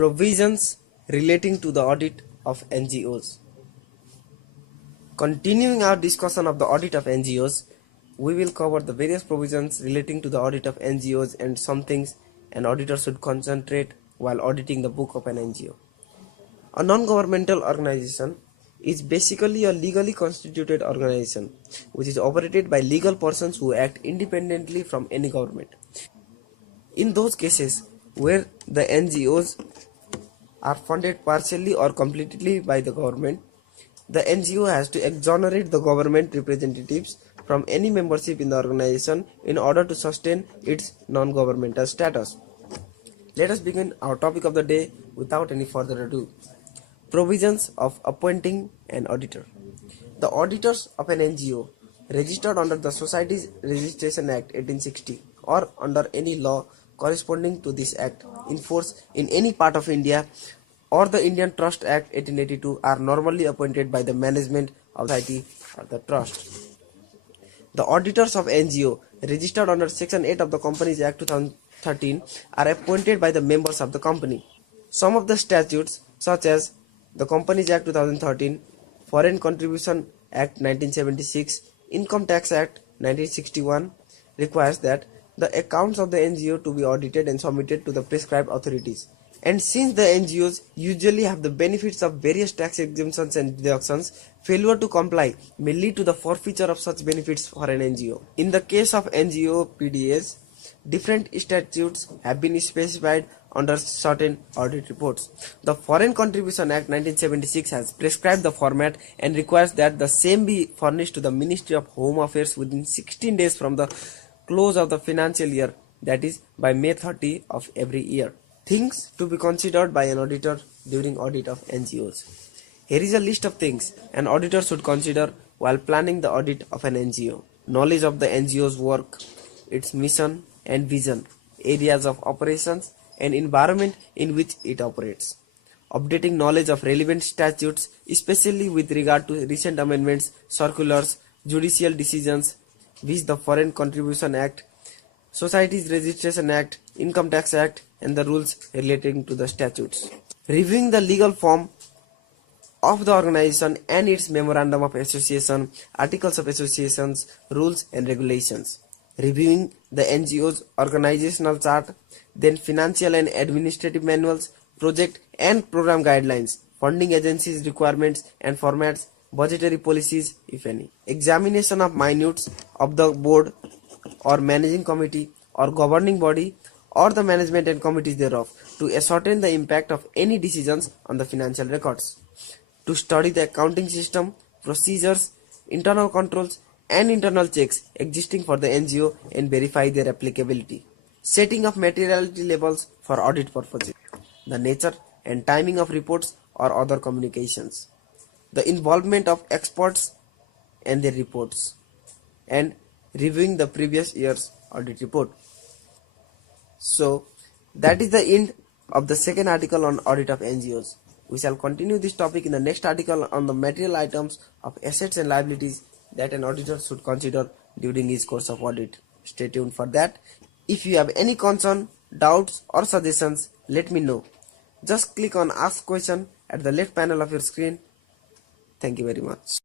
Provisions relating to the audit of NGOs. Continuing our discussion of the audit of NGOs, we will cover the various provisions relating to the audit of NGOs and some things an auditor should concentrate while auditing the book of an NGO. A non-governmental organization is basically a legally constituted organization which is operated by legal persons who act independently from any government. In those cases where the NGOs are funded partially or completely by the government, the NGO has to exonerate the government representatives from any membership in the organization in order to sustain its non-governmental status. Let us begin our topic of the day without any further ado. Provisions of appointing an auditor. The auditors of an NGO registered under the Societies Registration Act 1860 or under any law corresponding to this act in force in any part of India or the Indian Trust Act 1882 are normally appointed by the management of the society or the trust. The auditors of NGO registered under Section 8 of the Companies Act 2013 are appointed by the members of the company. Some of the statutes such as the Companies Act 2013, Foreign Contribution Act 1976, Income Tax Act 1961 requires that the accounts of the NGO to be audited and submitted to the prescribed authorities. And since the NGOs usually have the benefits of various tax exemptions and deductions, failure to comply may lead to the forfeiture of such benefits for an NGO. In the case of NGO PDAs, different statutes have been specified under certain audit reports. The Foreign Contribution Act 1976 has prescribed the format and requires that the same be furnished to the Ministry of Home Affairs within 16 days from the close of the financial year, that is by May 30 of every year. Things to be considered by an auditor during audit of NGOs. Here is a list of things an auditor should consider while planning the audit of an NGO. Knowledge of the NGO's work, its mission and vision, areas of operations and environment in which it operates. Updating knowledge of relevant statutes, especially with regard to recent amendments, circulars, judicial decisions, which the Foreign Contribution Act, Societies Registration Act, Income Tax Act and the rules relating to the statutes. Reviewing the legal form of the organization and its memorandum of association, articles of associations, rules and regulations. Reviewing the NGO's organizational chart, then financial and administrative manuals, project and program guidelines, funding agencies requirements and formats, budgetary policies if any. Examination of minutes of the board or managing committee or governing body or the management and committees thereof to ascertain the impact of any decisions on the financial records. To study the accounting system, procedures, internal controls and internal checks existing for the NGO and verify their applicability. Setting of materiality levels for audit purposes. The nature and timing of reports or other communications. The involvement of experts and their reports. And reviewing the previous year's audit report. So, that is the end of the second article on audit of NGOs. We shall continue this topic in the next article on the material items of assets and liabilities that an auditor should consider during his course of audit. Stay tuned for that. If you have any concern, doubts or suggestions, let me know. Just click on Ask Question at the left panel of your screen. Thank you very much.